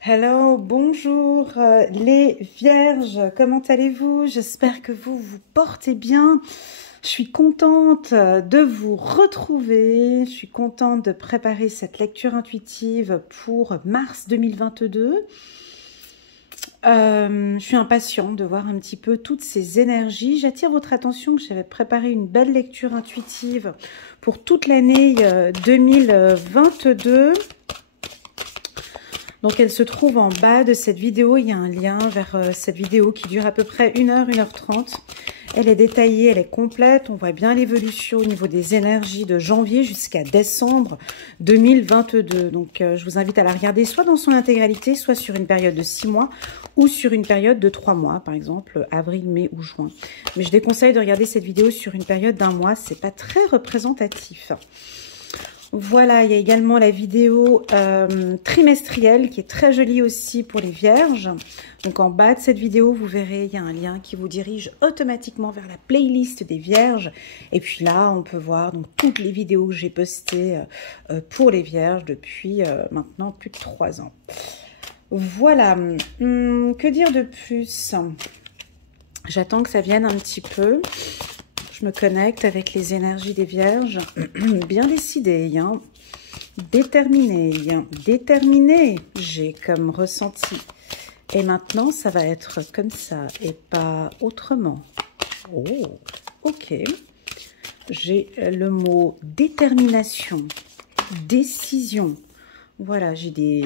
Hello, bonjour les vierges, comment allez-vous? J'espère que vous vous portez bien. Je suis contente de vous retrouver, je suis contente de préparer cette lecture intuitive pour mars 2022. Je suis impatiente de voir un petit peu toutes ces énergies. J'attire votre attention que j'avais préparé une belle lecture intuitive pour toute l'année 2022. Donc elle se trouve en bas de cette vidéo, il y a un lien vers cette vidéo qui dure à peu près 1h, 1h30. Elle est détaillée, elle est complète, on voit bien l'évolution au niveau des énergies de janvier jusqu'à décembre 2022. Donc je vous invite à la regarder soit dans son intégralité, soit sur une période de 6 mois ou sur une période de 3 mois, par exemple avril, mai ou juin. Mais je déconseille de regarder cette vidéo sur une période d'1 mois, c'est pas très représentatif. Voilà, il y a également la vidéo trimestrielle qui est très jolie aussi pour les vierges. Donc en bas de cette vidéo, vous verrez, il y a un lien qui vous dirige automatiquement vers la playlist des vierges. Et puis là, on peut voir donc toutes les vidéos que j'ai postées pour les vierges depuis maintenant plus de 3 ans. Voilà, que dire de plus? J'attends que ça vienne un petit peu. Je me connecte avec les énergies des vierges, bien décidées, hein. Déterminées, hein. Déterminées, j'ai comme ressenti. Et maintenant, ça va être comme ça et pas autrement. Oh, ok. J'ai le mot détermination, décision. Voilà, j'ai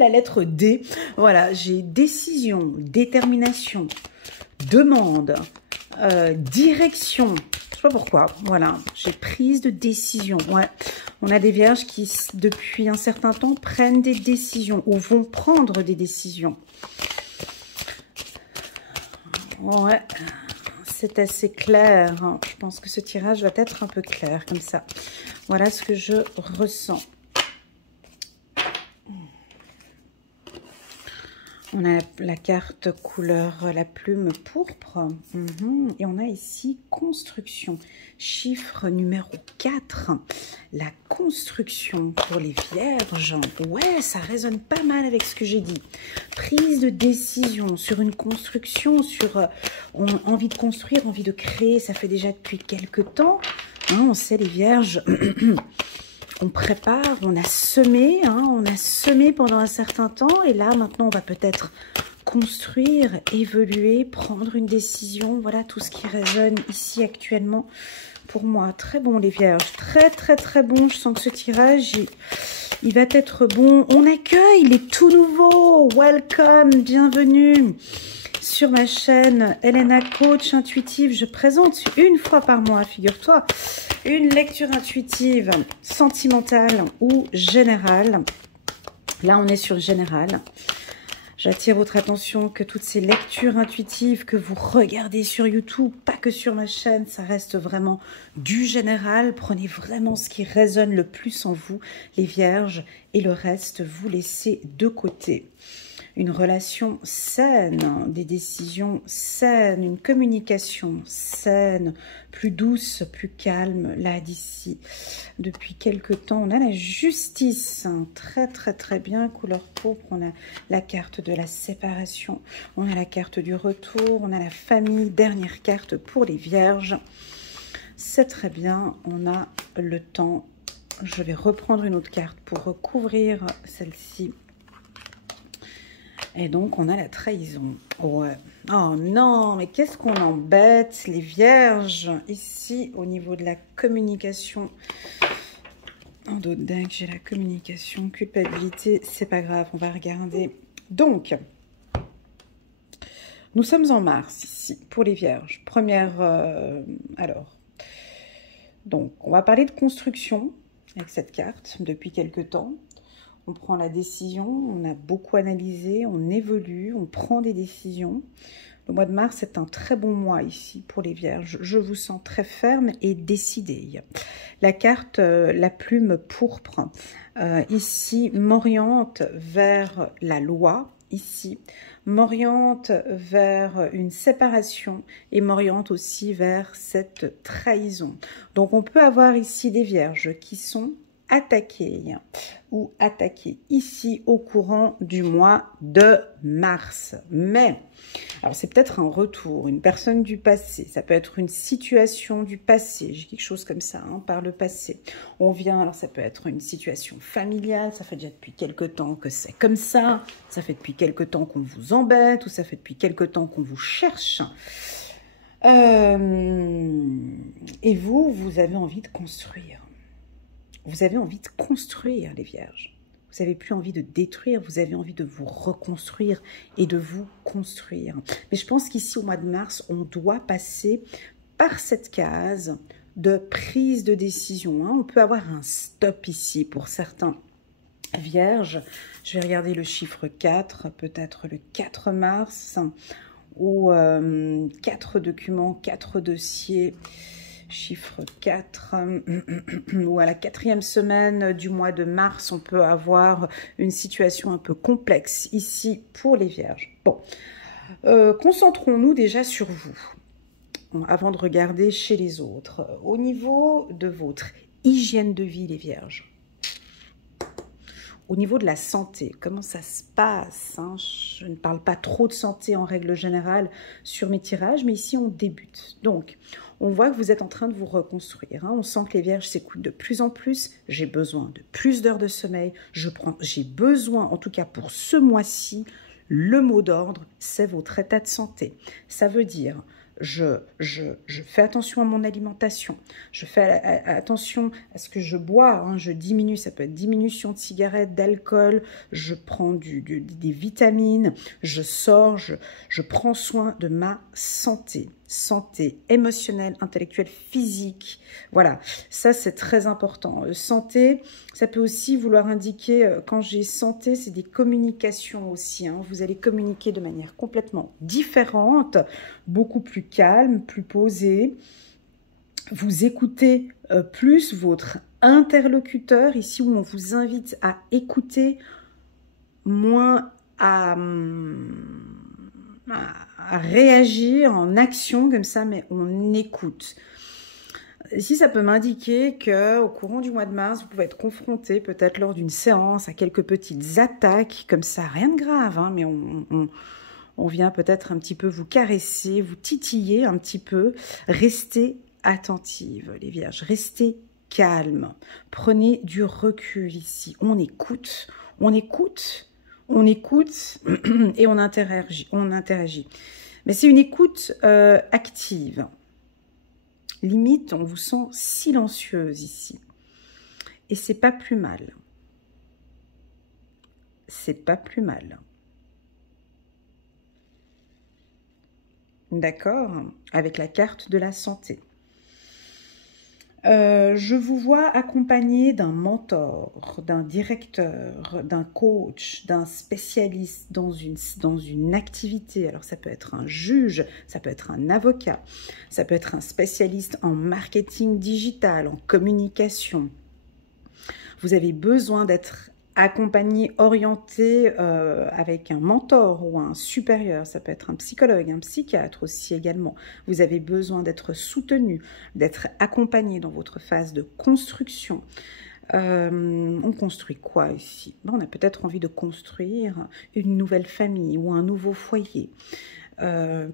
la lettre D. Voilà, j'ai décision, détermination, demande. Direction, je sais pas pourquoi, voilà, j'ai prise de décision. Ouais, on a des vierges qui, depuis un certain temps, prennent des décisions ou vont prendre des décisions. Ouais, c'est assez clair. Je pense que ce tirage va être un peu clair comme ça. Voilà ce que je ressens. On a la carte couleur, la plume pourpre. Et on a ici construction. Chiffre numéro 4. La construction pour les vierges. Ouais, ça résonne pas mal avec ce que j'ai dit. Prise de décision sur une construction, sur envie de construire, envie de créer. Ça fait déjà depuis quelques temps. Hein, on sait les vierges... On prépare, on a semé, hein, on a semé pendant un certain temps et là maintenant on va peut-être construire, évoluer, prendre une décision. Voilà tout ce qui résonne ici actuellement pour moi. Très bon les vierges, très très très bon. Je sens que ce tirage, il va être bon. On accueille les tout nouveaux, welcome, bienvenue. Sur ma chaîne Elena Coach Intuitive, je présente une fois par mois, figure-toi, une lecture intuitive sentimentale ou générale. Là, on est sur le général. J'attire votre attention que toutes ces lectures intuitives que vous regardez sur YouTube, pas que sur ma chaîne, ça reste vraiment du général. Prenez vraiment ce qui résonne le plus en vous, les vierges, et le reste, vous laissez de côté. Une relation saine, des décisions saines, une communication saine, plus douce, plus calme, là, d'ici. Depuis quelque temps, on a la justice, hein, très très très bien, couleur pourpre, on a la carte de la séparation, on a la carte du retour, on a la famille, dernière carte pour les vierges. C'est très bien, on a le temps. Je vais reprendre une autre carte pour recouvrir celle-ci. Et donc, on a la trahison. Ouais. Oh non, mais qu'est-ce qu'on embête, les vierges, ici, au niveau de la communication. En d'autres decks, j'ai la communication, culpabilité, c'est pas grave, on va regarder. Donc, nous sommes en mars, ici, pour les vierges. Première, alors, donc, on va parler de construction avec cette carte depuis quelques temps. On prend la décision, on a beaucoup analysé, on évolue, on prend des décisions. Le mois de mars est un très bon mois ici pour les vierges. Je vous sens très ferme et décidée. La carte, la plume pourpre, ici m'oriente vers la loi, ici, m'oriente vers une séparation et m'oriente aussi vers cette trahison. Donc on peut avoir ici des vierges qui sont attaquer ici au courant du mois de mars. Mais, alors c'est peut-être un retour, une personne du passé, ça peut être une situation du passé, j'ai quelque chose comme ça, hein, par le passé. On vient, alors ça peut être une situation familiale, ça fait déjà depuis quelque temps que c'est comme ça fait depuis quelque temps qu'on vous embête, ou ça fait depuis quelque temps qu'on vous cherche. Et vous avez envie de construire. Vous avez envie de construire, les vierges. Vous n'avez plus envie de détruire, vous avez envie de vous reconstruire et de vous construire. Mais je pense qu'ici, au mois de mars, on doit passer par cette case de prise de décision. Hein. On peut avoir un stop ici pour certains vierges. Je vais regarder le chiffre 4, peut-être le 4 mars, ou 4 documents, 4 dossiers. Chiffre 4, ou à la 4e semaine du mois de mars, on peut avoir une situation un peu complexe ici pour les vierges. Bon, concentrons-nous déjà sur vous, avant de regarder chez les autres. Au niveau de votre hygiène de vie, les vierges, au niveau de la santé, comment ça se passe, hein? Je ne parle pas trop de santé en règle générale sur mes tirages, mais ici on débute. Donc, on voit que vous êtes en train de vous reconstruire. Hein. On sent que les vierges s'écoutent de plus en plus. J'ai besoin de plus d'heures de sommeil. J'ai besoin, en tout cas pour ce mois-ci, le mot d'ordre, c'est votre état de santé. Ça veut dire... Je fais attention à mon alimentation, je fais attention à ce que je bois, hein, je diminue, ça peut être diminution de cigarettes, d'alcool, je prends des vitamines, je sors, je prends soin de ma santé émotionnelle, intellectuelle, physique. Voilà, ça c'est très important. Santé, ça peut aussi vouloir indiquer, quand j'ai santé, c'est des communications aussi. Hein. Vous allez communiquer de manière complètement différente, beaucoup plus calme, plus posée. Vous écoutez plus votre interlocuteur, ici où on vous invite à écouter, moins à réagir en action comme ça, mais on écoute. Ici, ça peut m'indiquer qu'au courant du mois de mars, vous pouvez être confronté peut-être lors d'une séance à quelques petites attaques, comme ça, rien de grave, hein, mais on vient peut-être un petit peu vous caresser, vous titiller un petit peu. Restez attentive, les vierges, restez calme. Prenez du recul ici. On écoute et on interagit. Mais c'est une écoute active. Limite, on vous sent silencieuse ici. Et c'est pas plus mal. C'est pas plus mal. D'accord? Avec la carte de la santé. Je vous vois accompagné d'un mentor, d'un directeur, d'un coach, d'un spécialiste dans une activité. Alors ça peut être un juge, ça peut être un avocat, ça peut être un spécialiste en marketing digital, en communication. Vous avez besoin d'être accompagné, orienté avec un mentor ou un supérieur. Ça peut être un psychologue, un psychiatre aussi également. Vous avez besoin d'être soutenu, d'être accompagné dans votre phase de construction. On construit quoi ici? On a peut-être envie de construire une nouvelle famille ou un nouveau foyer.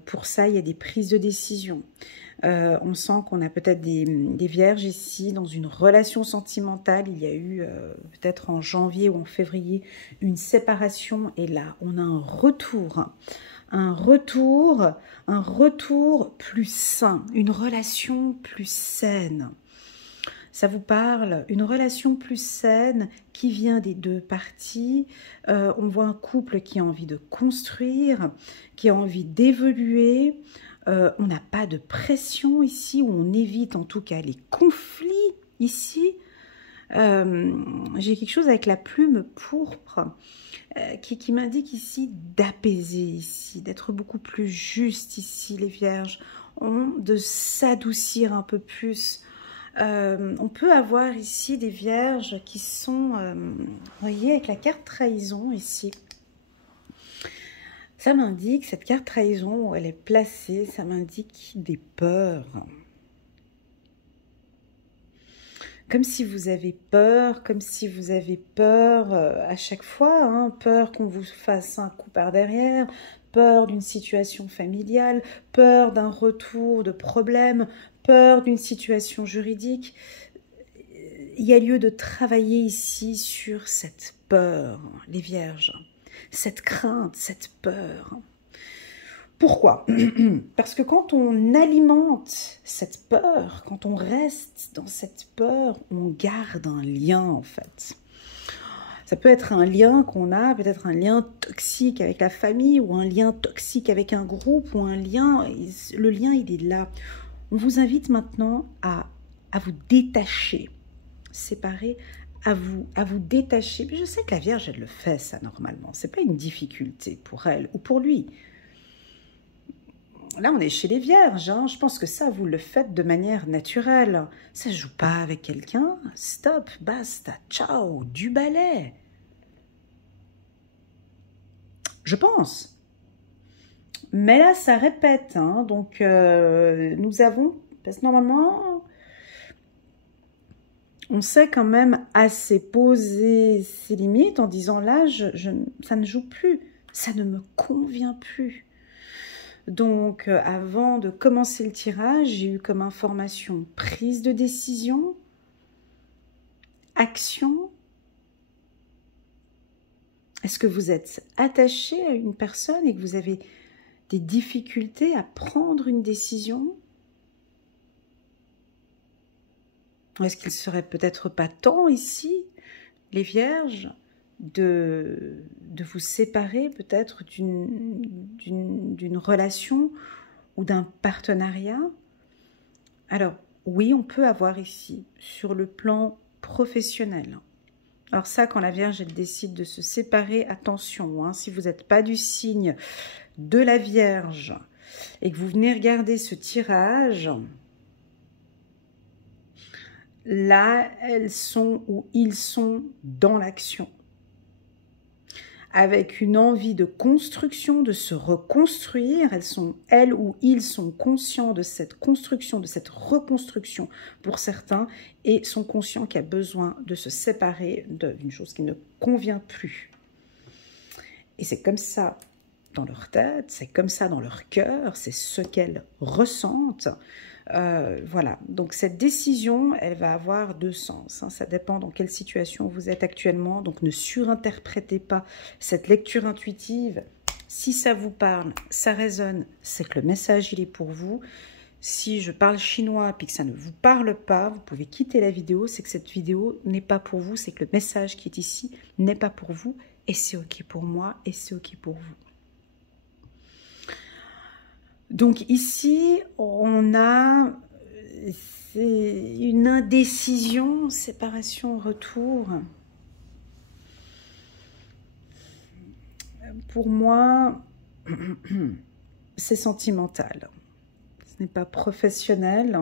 Pour ça, il y a des prises de décision. On sent qu'on a peut-être des vierges ici dans une relation sentimentale. Il y a eu peut-être en janvier ou en février une séparation et là on a un retour plus sain, une relation plus saine. Ça vous parle? Une relation plus saine qui vient des deux parties. On voit un couple qui a envie de construire, qui a envie d'évoluer. On n'a pas de pression ici, où on évite en tout cas les conflits ici. J'ai quelque chose avec la plume pourpre qui m'indique ici d'apaiser ici, d'être beaucoup plus juste ici, les vierges, de s'adoucir un peu plus. On peut avoir ici des vierges qui sont, vous voyez, avec la carte trahison ici. Ça m'indique, cette carte trahison où elle est placée, ça m'indique des peurs. Comme si vous avez peur, à chaque fois, hein, peur qu'on vous fasse un coup par derrière, peur d'une situation familiale, peur d'un retour de problème, peur d'une situation juridique. Il y a lieu de travailler ici sur cette peur, les vierges, cette crainte, cette peur. Pourquoi? Parce que quand on alimente cette peur, quand on reste dans cette peur, on garde un lien en fait. Ça peut être un lien qu'on a, peut-être un lien toxique avec la famille ou un lien toxique avec un groupe ou un lien, le lien il est là. On vous invite maintenant à vous détacher, séparer, à vous détacher. Je sais que la Vierge elle le fait ça normalement, c'est pas une difficulté pour elle ou pour lui. Là, on est chez les vierges, hein. Je pense que ça, vous le faites de manière naturelle. Ça ne joue pas avec quelqu'un. Stop, basta, ciao, du balai. Je pense. Mais là, ça répète. Hein. Donc, nous avons... Parce que normalement, on sait quand même assez poser ses limites en disant là, ça ne joue plus. Ça ne me convient plus. Donc, avant de commencer le tirage, j'ai eu comme information prise de décision, action. Est-ce que vous êtes attaché à une personne et que vous avez des difficultés à prendre une décision? Est-ce qu'il serait peut-être pas temps ici, les vierges, de vous séparer peut-être d'une relation ou d'un partenariat? Alors, oui, on peut avoir ici, sur le plan professionnel. Alors ça, quand la Vierge, elle décide de se séparer, attention, hein, si vous n'êtes pas du signe de la Vierge et que vous venez regarder ce tirage, là, elles sont ou ils sont dans l'action, avec une envie de construction, de se reconstruire. Elles ou ils sont conscients de cette construction, de cette reconstruction pour certains, et sont conscients qu'il y a besoin de se séparer d'une chose qui ne convient plus. Et c'est comme ça dans leur tête, c'est comme ça dans leur cœur, c'est ce qu'elles ressentent. Voilà, donc cette décision, elle va avoir deux sens, hein. Ça dépend dans quelle situation vous êtes actuellement, donc ne surinterprétez pas cette lecture intuitive. Si ça vous parle, ça résonne, c'est que le message il est pour vous. Si je parle chinois et que ça ne vous parle pas, vous pouvez quitter la vidéo, c'est que cette vidéo n'est pas pour vous, c'est que le message qui est ici n'est pas pour vous, et c'est ok pour moi, et c'est ok pour vous. Donc ici, on a une indécision, séparation, retour. Pour moi, c'est sentimental. Ce n'est pas professionnel.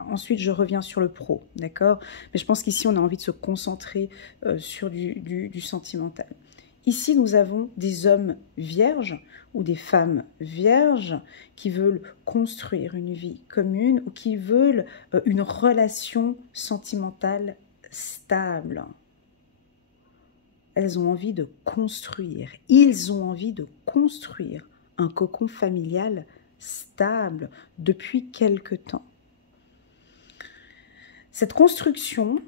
Ensuite, je reviens sur le pro, d'accord? Mais je pense qu'ici, on a envie de se concentrer sur du sentimental. Ici, nous avons des hommes vierges ou des femmes vierges qui veulent construire une vie commune ou qui veulent une relation sentimentale stable. Elles ont envie de construire, ils ont envie de construire un cocon familial stable depuis quelque temps. Cette construction...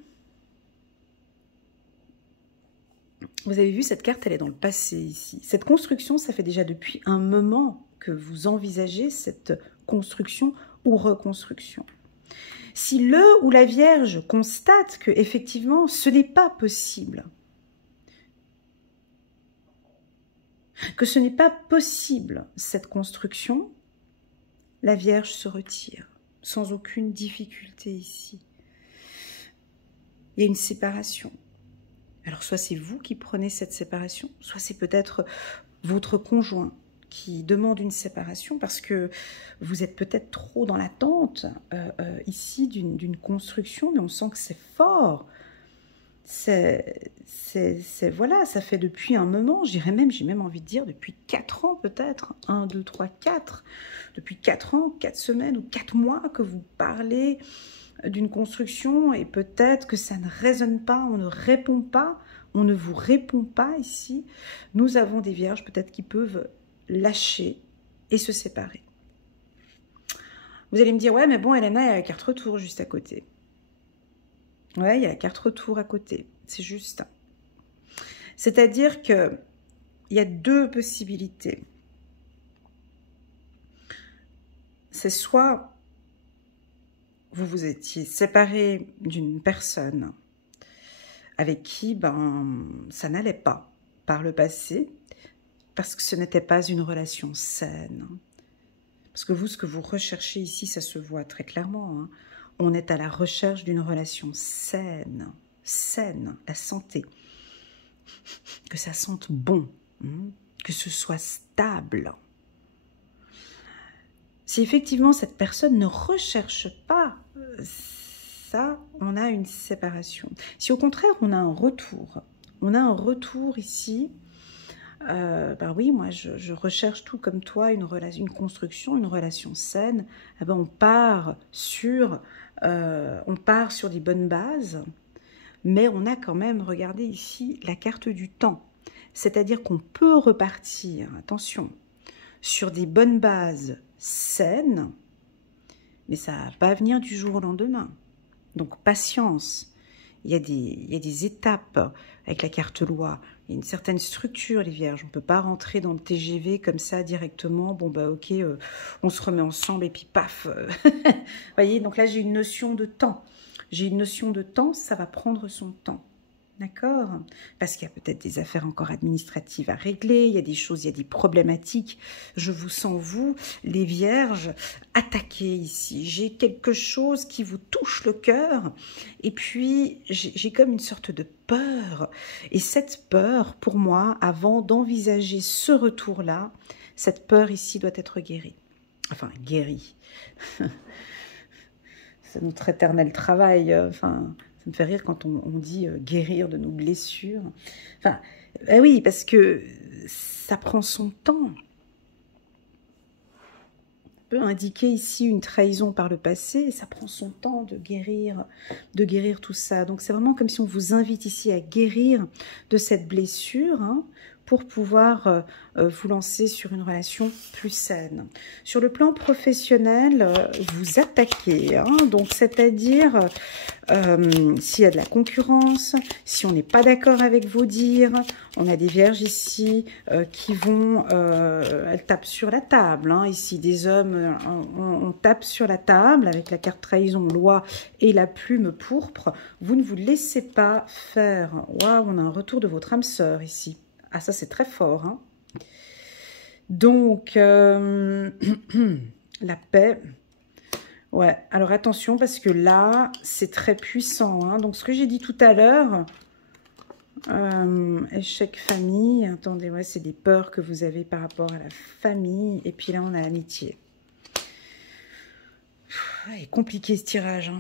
Vous avez vu, cette carte, elle est dans le passé ici. Cette construction, ça fait déjà depuis un moment que vous envisagez cette construction ou reconstruction. Si le ou la Vierge constate que effectivement, ce n'est pas possible, que ce n'est pas possible cette construction, la Vierge se retire sans aucune difficulté ici. Il y a une séparation. Alors, soit c'est vous qui prenez cette séparation, soit c'est peut-être votre conjoint qui demande une séparation parce que vous êtes peut-être trop dans l'attente ici d'une construction, mais on sent que c'est fort. Voilà, ça fait depuis un moment, j'ai même envie de dire depuis 4 ans peut-être, 1, 2, 3, 4, depuis 4 ans, 4 semaines ou 4 mois que vous parlez d'une construction et peut-être que ça ne résonne pas, on ne répond pas, on ne vous répond pas ici. Nous avons des vierges peut-être qui peuvent lâcher et se séparer. Vous allez me dire, ouais, mais bon, Elena, il y a la carte retour juste à côté. Ouais, il y a la carte retour à côté, c'est juste. C'est-à-dire qu'il y a deux possibilités. C'est soit vous vous étiez séparé d'une personne avec qui ça n'allait pas par le passé, parce que ce n'était pas une relation saine. Parce que vous, ce que vous recherchez ici, ça se voit très clairement. Hein. On est à la recherche d'une relation saine, la santé. Que ça sente bon, que ce soit stable. Si effectivement cette personne ne recherche pas ça, on a une séparation. Si au contraire on a un retour ici, oui, moi je recherche tout comme toi, une construction, une relation saine, on part sur des bonnes bases, mais on a quand même, regardez ici, la carte du temps. C'est-à-dire qu'on peut repartir, attention, sur des bonnes bases saines, mais ça ne va pas venir du jour au lendemain. Donc patience, il y a des étapes avec la carte loi, il y a une certaine structure les vierges, on ne peut pas rentrer dans le TGV comme ça directement, ok, on se remet ensemble et puis paf. Vous voyez, donc là j'ai une notion de temps. J'ai une notion de temps, ça va prendre son temps. D'accord? Parce qu'il y a peut-être des affaires encore administratives à régler, il y a des choses, il y a des problématiques. Je vous sens, vous, les vierges, attaquées ici. J'ai quelque chose qui vous touche le cœur et puis j'ai comme une sorte de peur. Et cette peur, pour moi, avant d'envisager ce retour-là, cette peur ici doit être guérie. Enfin, guérie. C'est notre éternel travail, ça me fait rire quand on dit guérir de nos blessures. Oui, parce que ça prend son temps. On peut indiquer ici une trahison par le passé, et ça prend son temps de guérir tout ça. Donc c'est vraiment comme si on vous invite ici à guérir de cette blessure, pour pouvoir vous lancer sur une relation plus saine. Sur le plan professionnel, vous attaquez, donc c'est-à-dire s'il y a de la concurrence, si on n'est pas d'accord avec vos dires, on a des vierges ici qui vont, elles tapent sur la table, ici des hommes, on tape sur la table avec la carte trahison, loi et la plume pourpre, vous ne vous laissez pas faire. Waouh, on a un retour de votre âme sœur ici. Ah, ça, c'est très fort. Donc, la paix. Ouais, alors attention, parce que là, c'est très puissant. Donc, ce que j'ai dit tout à l'heure, échec famille. Attendez, ouais, c'est des peurs que vous avez par rapport à la famille. Et puis là, on a l'amitié. Il est compliqué ce tirage.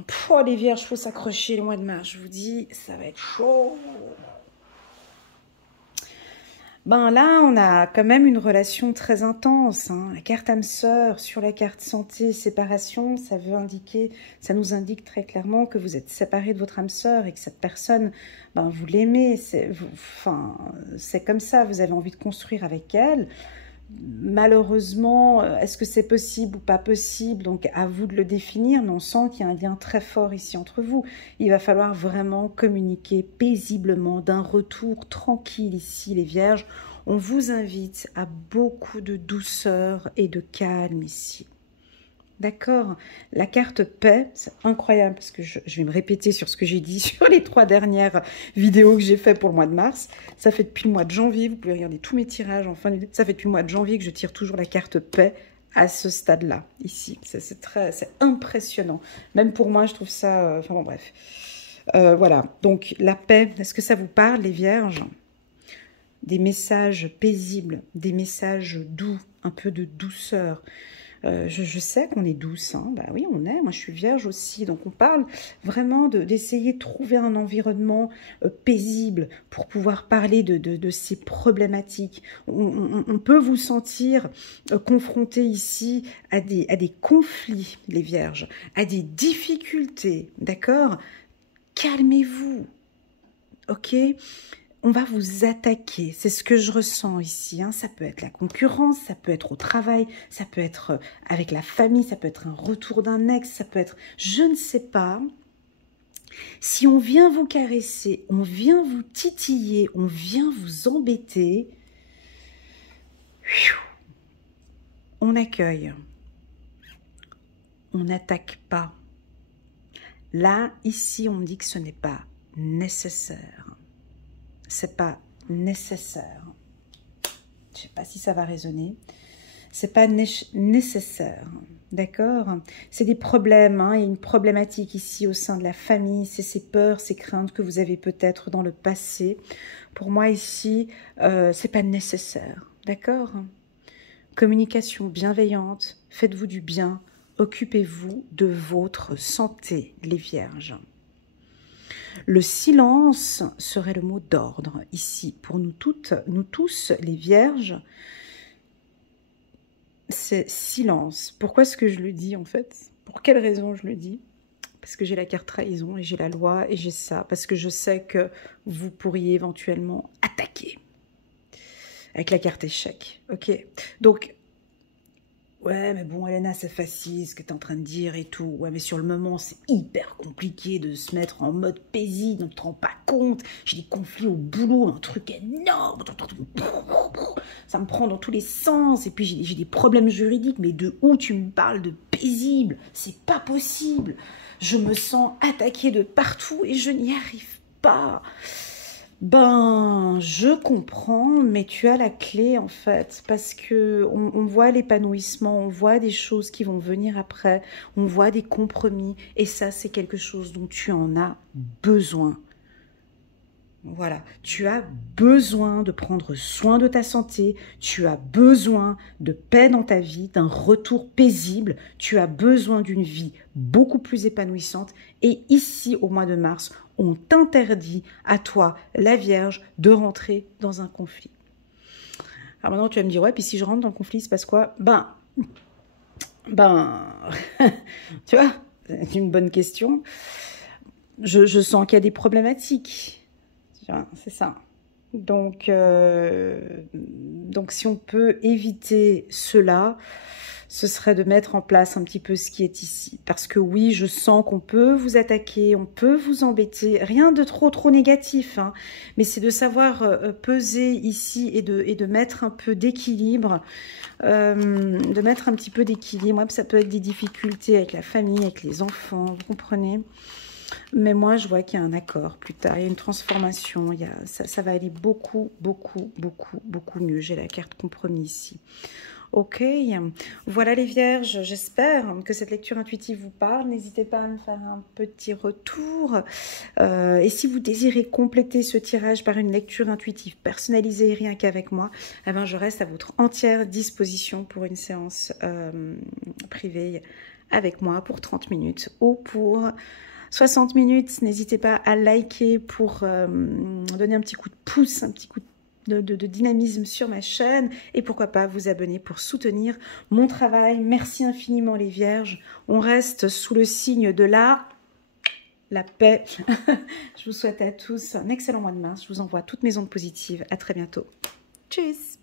Les vierges, il faut s'accrocher le mois de mars. Je vous dis, ça va être chaud. Là, on a quand même une relation très intense. La carte âme sœur sur la carte santé, séparation, ça nous indique très clairement que vous êtes séparés de votre âme sœur et que cette personne, vous l'aimez. C'est comme ça, vous avez envie de construire avec elle. Malheureusement, est-ce que c'est possible ou pas possible? Donc, à vous de le définir, mais on sent qu'il y a un lien très fort ici entre vous. Il va falloir vraiment communiquer paisiblement, d'un retour tranquille ici, les vierges. On vous invite à beaucoup de douceur et de calme ici. D'accord? La carte paix, c'est incroyable parce que je vais me répéter sur ce que j'ai dit sur les 3 dernières vidéos que j'ai fait pour le mois de mars. Ça fait depuis le mois de janvier, vous pouvez regarder tous mes tirages en fin de... Ça fait depuis le mois de janvier que je tire toujours la carte paix à ce stade-là, ici. C'est impressionnant. Même pour moi, je trouve ça... bref. Voilà, donc la paix, est-ce que ça vous parle, les vierges? Des messages paisibles, des messages doux, un peu de douceur. Je sais qu'on est douce, hein. Bah oui, on est. Moi, je suis vierge aussi. Donc, on parle vraiment d'essayer de trouver un environnement paisible pour pouvoir parler de ces problématiques. On peut vous sentir confronté ici à des conflits, les vierges, à des difficultés, d'accord? Calmez-vous, ok? On va vous attaquer, c'est ce que je ressens ici, hein. Ça peut être la concurrence, ça peut être au travail, ça peut être avec la famille, ça peut être un retour d'un ex, ça peut être, je ne sais pas. Si on vient vous caresser, on vient vous titiller, on vient vous embêter, on accueille, on n'attaque pas. Là, ici, on me dit que ce n'est pas nécessaire. C'est pas nécessaire. Je sais pas si ça va résonner. C'est pas nécessaire, d'accord? C'est des problèmes, hein. Il y a une problématique ici au sein de la famille. C'est ces peurs, ces craintes que vous avez peut-être dans le passé. Pour moi ici, c'est pas nécessaire, d'accord? Communication bienveillante, faites-vous du bien, occupez-vous de votre santé, les vierges. Le silence serait le mot d'ordre ici. Pour nous toutes, nous tous, les vierges, c'est silence. Pourquoi est-ce que je le dis en fait? Pour quelle raison je le dis? Parce que j'ai la carte trahison et j'ai la loi et j'ai ça. Parce que je sais que vous pourriez éventuellement attaquer. Avec la carte échec, ok? Donc, ouais, mais bon, Elena, c'est facile ce que tu es en train de dire et tout. Ouais, mais sur le moment, c'est hyper compliqué de se mettre en mode paisible, on ne te rend pas compte. J'ai des conflits au boulot, un truc énorme. Ça me prend dans tous les sens. Et puis, j'ai des problèmes juridiques. Mais de où tu me parles de paisible? C'est pas possible. Je me sens attaquée de partout et je n'y arrive pas. Ben, je comprends, mais tu as la clé en fait, parce que on voit l'épanouissement, on voit des choses qui vont venir après, on voit des compromis, et ça c'est quelque chose dont tu en as besoin. Voilà, tu as besoin de prendre soin de ta santé, tu as besoin de paix dans ta vie, d'un retour paisible, tu as besoin d'une vie beaucoup plus épanouissante. Et ici, au mois de mars, on t'interdit à toi, la Vierge, de rentrer dans un conflit. Alors maintenant, tu vas me dire, ouais, puis si je rentre dans le conflit, il se passe quoi? Ben, tu vois, c'est une bonne question. Je sens qu'il y a des problématiques. C'est ça. Donc, si on peut éviter cela, ce serait de mettre en place un petit peu ce qui est ici. Parce que oui, je sens qu'on peut vous attaquer, on peut vous embêter. Rien de trop négatif, hein, mais c'est de savoir peser ici et de mettre un peu d'équilibre. De mettre un petit peu d'équilibre. Ça peut être des difficultés avec la famille, avec les enfants, vous comprenez ? Mais moi, je vois qu'il y a un accord plus tard, il y a une transformation, ça va aller beaucoup mieux. J'ai la carte compromis ici. Ok, voilà les vierges, j'espère que cette lecture intuitive vous parle. N'hésitez pas à me faire un petit retour. Et si vous désirez compléter ce tirage par une lecture intuitive personnalisée rien qu'avec moi, eh ben, je reste à votre entière disposition pour une séance privée avec moi pour 30 minutes ou pour 60 minutes. N'hésitez pas à liker pour donner un petit coup de pouce, un petit coup de dynamisme sur ma chaîne et pourquoi pas vous abonner pour soutenir mon travail. Merci infiniment les vierges. On reste sous le signe de la paix. Je vous souhaite à tous un excellent mois de mars. Je vous envoie toutes mes ondes positives. À très bientôt. Tchuss.